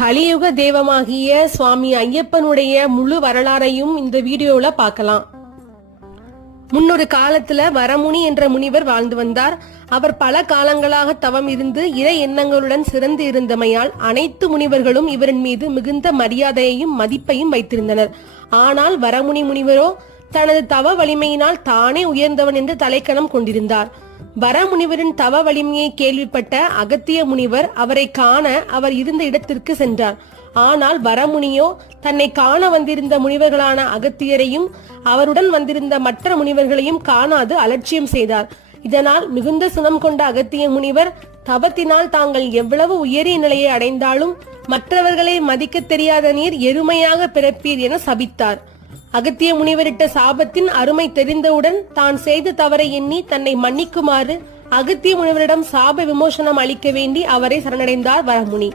கலியுக தெய்வமாகிய சுவாமி ஐயப்பனுடைய முழு வரலாறையும் இந்த வீடியோல பார்க்கலாம். முன்னொரு காலத்துல வரமுனி என்ற முனிவர் வாழ்ந்து வந்தார். அவர் பல காலங்களாக தவம் இருந்து இறை எண்ணங்களுடன் சிறந்து இருந்தமையால் அனைத்து முனிவர்களும் இவரின் மீது மிகுந்த மரியாதையையும் மதிப்பையும் வைத்திருந்தனர். ஆனால் வரமுனி முனிவரோ தனது தவ வலிமையினால் தானே உயர்ந்தவன் என்று தலைக்கணம் கொண்டிருந்தார். வரமுனிவரின் தவ வலிமையை கேள்விப்பட்ட அகத்திய முனிவர் அவரை காண அவர் இருந்த இடத்திற்கு சென்றார். ஆனால் வரமுனியோ தன்னை காண வந்திருந்த முனிவர்களான அகத்தியரையும் அவருடன் வந்திருந்த மற்ற முனிவர்களையும் காணாது அலட்சியம் செய்தார். இதனால் மிகுந்த சினம் கொண்ட அகத்திய முனிவர் தவத்தினால் தாங்கள் எவ்வளவு உயரிய நிலையை அடைந்தாலும் மற்றவர்களை மதிக்க தெரியாத நீர் எருமையாக பிறப்பீர் என சபித்தார். அகத்திய முனிவரிட்ட சாபத்தின் அருமை தெரிந்தவுடன் தான் செய்த தவறை எண்ணி தன்னை மன்னிக்குமாறு அகத்திய முனிவரிடம் சாப விமோசனம் அளிக்க வேண்டி அவரை சரணடைந்தார் வரமுனி.